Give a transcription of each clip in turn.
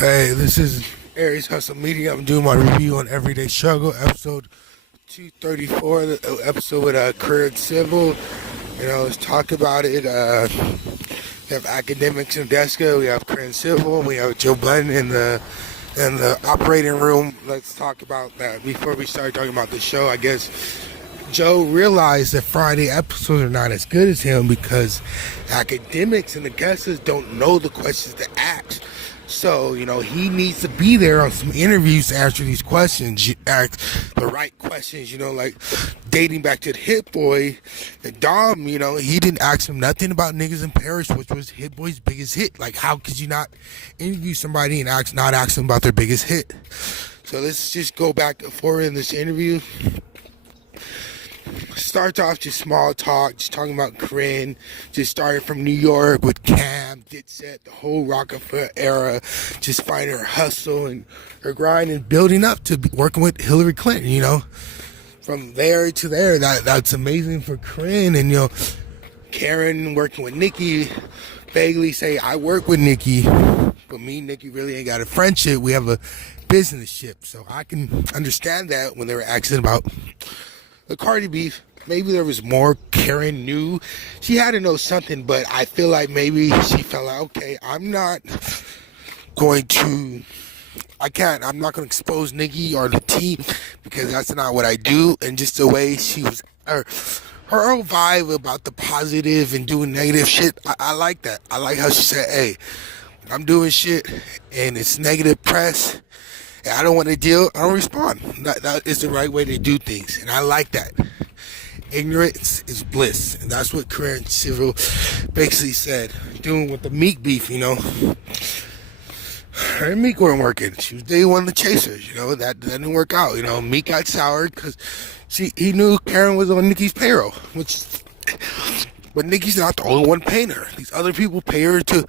Hey, this is Aries Hustle Media. I'm doing my review on Everyday Struggle, episode 234, the episode with Current Civil. Let's talk about it. We have Academics and Deska, we have Current Civil, and we have Joe Budden in the operating room. Let's talk about that. Before we start talking about the show, I guess Joe realized that Friday episodes are not as good as him because Academics and the guests don't know the questions to ask. So, he needs to be there on some interviews to answer these questions, ask the right questions, like dating back to the Hit Boy and Dom, he didn't ask him nothing about Niggas in Paris, which was Hit Boy's biggest hit. Like, how could you not interview somebody and not ask them about their biggest hit? So let's just go back and forth in this interview. Starts off just small talk, just talking about Corinne, just started from New York with Cam, Dipset, the whole Rockefeller era, just finding her hustle and her grind and building up to working with Hillary Clinton, From there to there, that's amazing for Corinne. And, Karen working with Nikki, vaguely say, I work with Nikki, but me and Nikki really ain't got a friendship. We have a business ship. So I can understand that when they were asking about the Cardi beef. Maybe there was more Karen knew. She had to know something, but I feel like maybe she felt like, okay, I'm not going to expose Nikki or the team because that's not what I do. And just the way she was, her whole vibe about the positive and doing negative shit, I like that. I like how she said, hey, I'm doing shit and it's negative press, and I don't want to deal, I don't respond. That is the right way to do things, and I like that. Ignorance is bliss, and that's what Current Civil basically said. Doing with the Meek beef, her and Meek weren't working. She was day one of the chasers, that didn't work out. Meek got soured because he knew Karen was on Nicki's payroll, but Nicki's not the only one paying her. These other people pay her to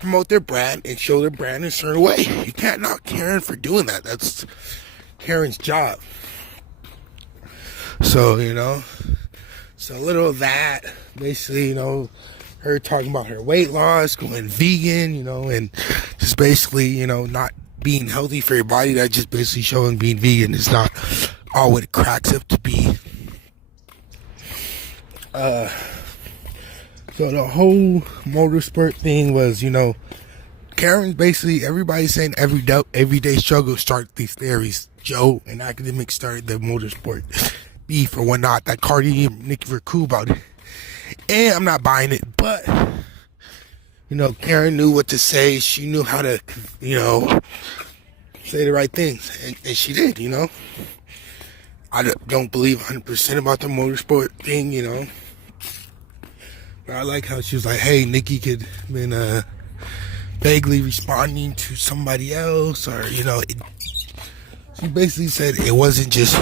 promote their brand and show their brand in a certain way. You can't knock Karen for doing that. That's Karen's job. So, so a little of that, basically, her talking about her weight loss, going vegan, and just basically, not being healthy for your body. That just basically showing being vegan is not all what it cracks up to be. So the whole motorsport thing was, Karen's basically, everybody's saying everyday struggle start these theories. Joe and Academics started the motorsport beef or whatnot, that Cardi and Nicki were cool about it. And I'm not buying it, but, Karen knew what to say. She knew how to, say the right things. And she did, I don't believe 100% about the motorsport thing, But I like how she was like, hey, Nikki could have been vaguely responding to somebody else, or, she basically said it wasn't just,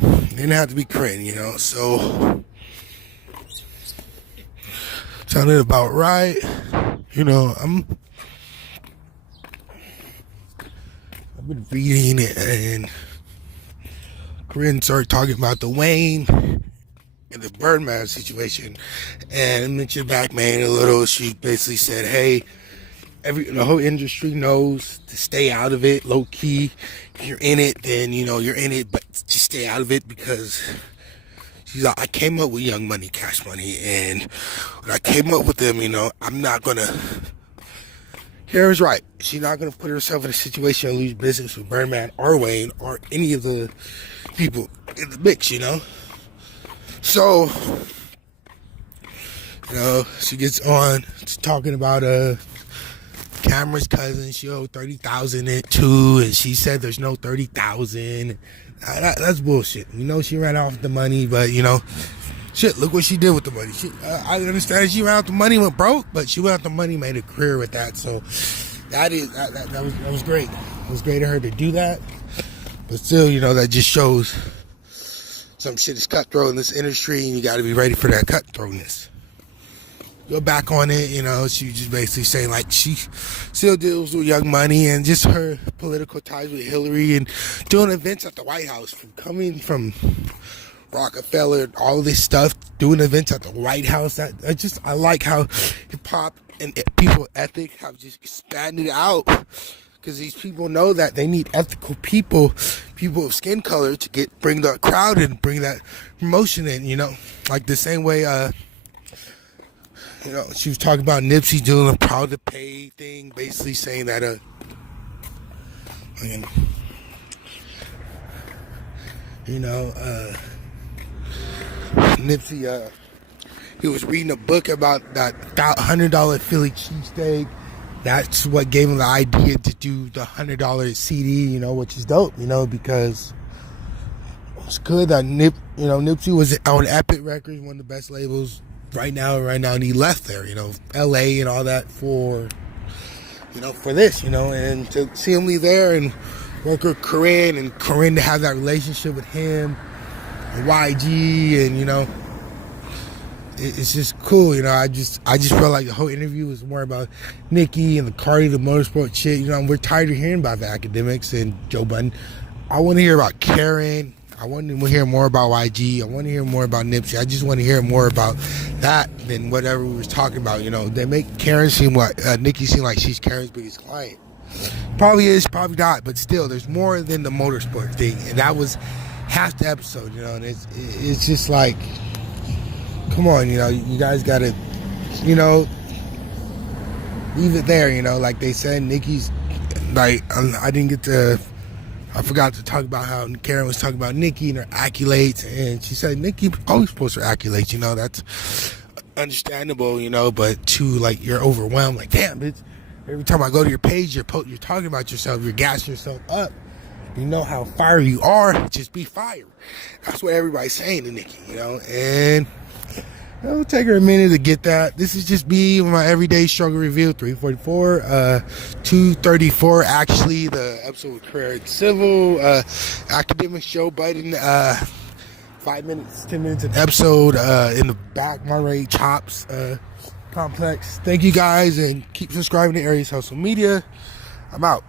it didn't have to be Corinne, so sounded about right. I've been reading it, and Corinne started talking about the Wayne and the Birdman situation, and mentioned Batman a little. She basically said, hey, the whole industry knows to stay out of it, low key. If you're in it, then you're in it, but just stay out of it, because she's like, I came up with Young Money, Cash Money, and when I came up with them, I'm not gonna. Karen's right. She's not gonna put herself in a situation to lose business with Birdman or Wayne or any of the people in the mix, So, she gets on talking about Cameron's cousin. She owed $30,000 it too, and she said there's no $30,000. That's bullshit. She ran off the money, but shit. Look what she did with the money. I understand she ran out the money, went broke, but she went out the money, made a career with that. So that was great. It was great of her to do that. But still, that just shows some shit is cutthroat in this industry, and you got to be ready for that cutthroatness. Go back on it, she just basically saying like she still deals with Young Money and just her political ties with Hillary and doing events at the White House, coming from Rockefeller, all this stuff, doing events at the White House. I like how hip hop and people ethic have just expanded out, because these people know that they need ethical people of skin color to bring the crowd in, bring that promotion in, like the same way she was talking about Nipsey doing a proud to pay thing, basically saying that Nipsey, he was reading a book about that $100 Philly cheesesteak. That's what gave him the idea to do the $100 CD, which is dope, because it's good that Nipsey was on Epic Records, one of the best labels right now, and he left there, LA and all that for this, and to see him leave there and work with Corinne, and Corinne to have that relationship with him and YG, and it's just cool, I just felt like the whole interview was more about Nicki and the Cardi, the motorsport shit, we're tired of hearing about the academics and Joe Budden. I want to hear about Karen. I want to hear more about YG. I want to hear more about Nipsey. I just want to hear more about that than whatever we was talking about. They make Karen seem like Nicki seem like she's Karen's biggest client. Probably is, probably not, but still, there's more than the motorsport thing, and that was half the episode. And it's just like, come on, you guys gotta, leave it there. Like they said, Nicki's like I forgot to talk about how Karen was talking about Nicki and her accolades, and she said Nicki always posts her accolades. That's understandable, but too, like, you're overwhelmed. Like, damn, bitch, every time I go to your page, you're talking about yourself, you're gassing yourself up. You know how fire you are, just be fire. That's what everybody's saying to Nicki, and it'll take her a minute to get that. This is just me with my everyday struggle review. 344, 234. Actually, the episode with Career Civil, academic Joe Budden. 5 minutes, 10 minutes an episode in the back Monterey Chops complex. Thank you guys, and keep subscribing to Aries Hustle Media. I'm out.